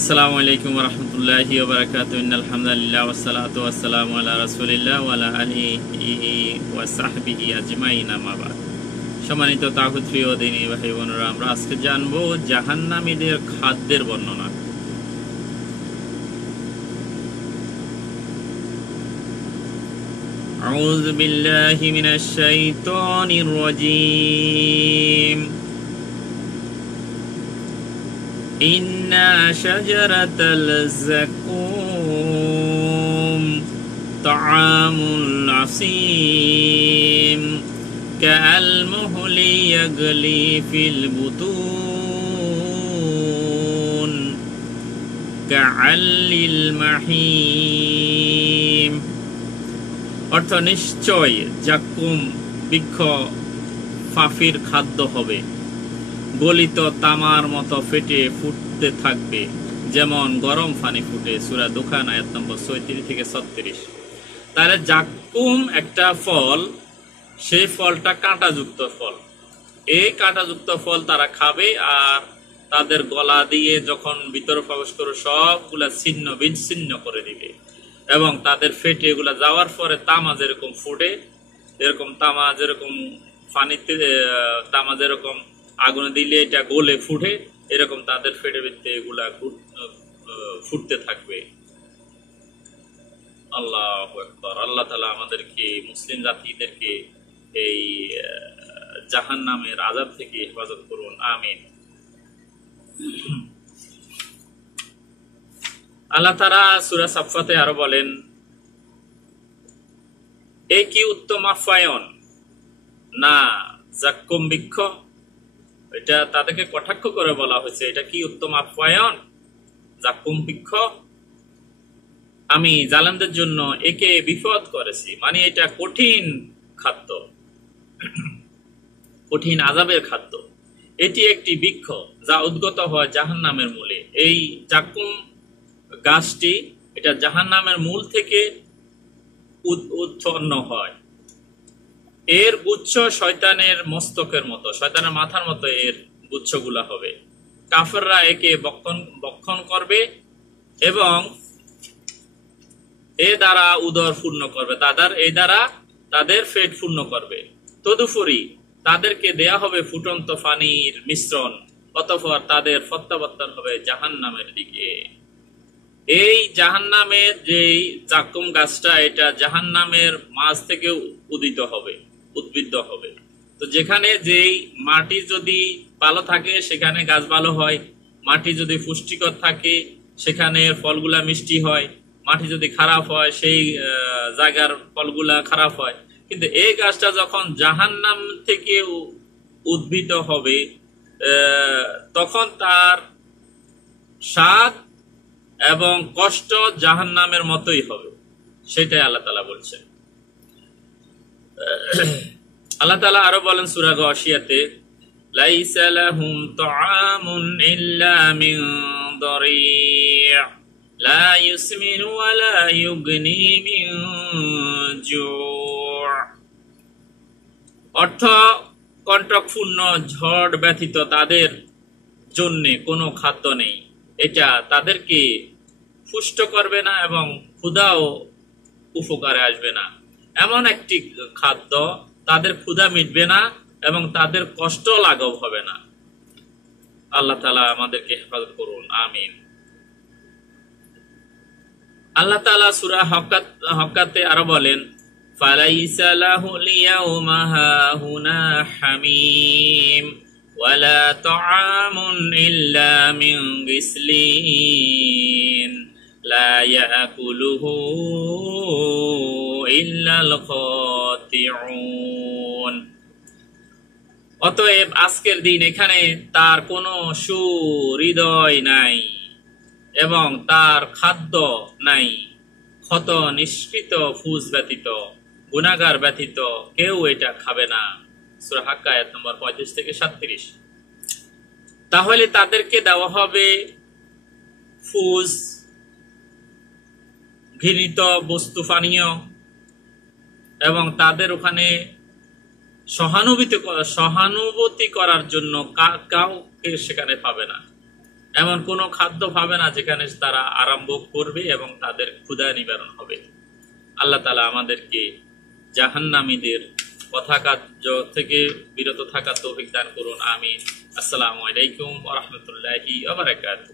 আসসালামু আলাইকুম ওয়া রাহমাতুল্লাহি ওয়া বারাকাতুহু ইন্নাল হামদালিল্লাহি ওয়াস সালাতু ওয়াস সালামু আলা রাসূলিল্লাহ ওয়া আলা আলিহি ওয়া সাহবিহি আজমাইন আম্মা বাদ। সম্মানিত তাওহীদ প্রিয় দ্বীনী ভাই বোনেরা, আমরা আজকে জানবো জাহান্নামীদের খাদ্যের বর্ণনা। আউযু বিল্লাহি মিনাশ শাইতানির রাজীম। ইন্না শাজারাতাল যাকুম তাআমুল আসীম কাআল মুহলি ইয়াগলি ফিল বুতুন কাআল্লিল মাহিম। অর্থ, নিশ্চয় জাকুম বৃক্ষ ফাফির খাদ্য হবে, গলিত তামার মতো ফেটে ফুটতে থাকবে, যেমন গরম পানি ফুটে। সূরা দুখান আয়াত নম্বর ৩৬ থেকে ৩৬। তাহলে জাকুম একটা ফল, সেই ফলটা কাঁটাযুক্ত ফল। এই কাঁটাযুক্ত ফল তারা খাবে, আর তাদের গলা দিয়ে যখন ভিতরে প্রবেশ করে সবগুলা ছিন্ন বিচ্ছিন্ন করে দিবে, এবং তাদের ফেটে এগুলা যাওয়ার পরে তামা যেরকম ফুটে, এরকম তামা যেরকম পানিতে তামা যেরকম আগুনে দিলে এটা গলে ফুটে, এরকম তাদের ফেটে ফেটে এগুলা ফুটতে থাকবে। আল্লাহু আকবার। আল্লাহ তাআলা আমাদেরকে, মুসলিম জাতিদেরকে এই জাহান্নামের আযাব থেকে হেফাজত করুন, আমিন। আল্লাহ তাআলা সূরা সাফফাতে আরো বলেন, এ কি উত্তম আপ্যায়ন না জাক্কুম বৃক্ষ। এটা তাদেরকে কটাক্ষ করে বলা হয়েছে, এটা কি উত্তম আপ্যায়ন জাক্কুম বৃক্ষ। আমি জালেমদের জন্য একে বিপদ করেছি, মানে এটা কঠিন খাদ্য, কঠিন আযাবের খাদ্য। এটি একটি বৃক্ষ যা উদ্গত হয় জাহান্নামের মূলে। এই জাক্কুম গাছটি, এটা জাহান্নামের মূল থেকে উৎপন্ন হয়। এর গুচ্ছ শয়তানের মস্তকের মতো, শয়তানের মাথার মতো এর গুচ্ছগুলা হবে। কাফেররা একে বক্ষণ করবে এবং এ দ্বারা উদর পূর্ণ করবে, এই দ্বারা তাদের পেট পূর্ণ করবে। তদুপরি তাদেরকে দেয়া হবে ফুটন্ত পানির মিশ্রণ, অতঃপর তাদের প্রত্যাবর্তন হবে জাহান্নামের দিকে। এই জাহান্নামের যে জাক্কুম গাছটা, এটা জাহান্নামের মাঝ থেকে উদ্ভিদ হবে। তো যেখানে যেই মাটি যদি ভালো থাকে সেখানে গাছ ভালো হয়, মাটি যদি পুষ্টিকর থাকে সেখানে ফলগুলা মিষ্টি হয়, মাটি যদি খারাপ হয় সেই জায়গার ফলগুলা খারাপ হয়। কিন্তু এই গাছটা যখন জাহান্নাম থেকে উদ্ভিদ হবে, তখন তার স্বাদ এবং কষ্ট জাহান্নামের মতোই হবে। সেটাই আল্লাহ তাআলা বলছেন। আল্লাহ তাআলা আরো বলেন সূরা গাশিয়াতে, লাইসা লাহুম তাআমুন ইল্লা মিন দারি' লা ইউসমিনু ওয়া লা ইউগনি মিন জু'। অর্থ, কণ্টকপূর্ণ ঝড় ব্যতীত তাদের জন্য কোনো খাদ্য নেই। এটা তাদেরকে পুষ্ট করবে না এবং ক্ষুধাও উপকারে আসবে না। এমন একটি খাদ্য, তাদের ক্ষুধা মিটবে না এবং তাদের কষ্ট লাঘব হবে না। আল্লাহ তাআলা আমাদেরকে হেফাজত করুন, আমিন। আল্লাহ তাআলা সূরা হক্কাতে আরো বলেন, ফালাইসা লাহুল ইয়াওমা হাহুনা হামীম ওয়ালা তাআমুন ইল্লা মিন গিসলিন লা ইয়াকুলুহু ইল্লাল খাতিউন। অতএব আজকের দিন এখানে তার কোনো সুহৃদয় নাই এবং তার খাদ্য নাই, ক্ষত নিষ্কৃত ফুজ ব্যতীত, গুনাহগার ব্যতীত কেউ এটা খাবে না। সূরা হাক্কা আয়াত নম্বর ৩৫ থেকে ৩৭। তাহলে তাদেরকে দেওয়া হবে ফুজ, ঘৃণিত বস্তু পানীয়, এবং তাদের ওখানে সহানুভূতি করার জন্য কাউকে সেখানে পাবে না। এমন কোনো খাদ্য পাবে না যেখানে তারা আরাম ভোগ করবে এবং তাদের ক্ষুধা নিবারণ হবে। আল্লাহ তাআলা আমাদেরকে জাহান্নামীদের কথা কার্য থেকে বিরত থাকার তৌফিক দান করুন, আমিন। আসসালামু আলাইকুম ওয়া রাহমাতুল্লাহি ওয়া বারাকাতুহু।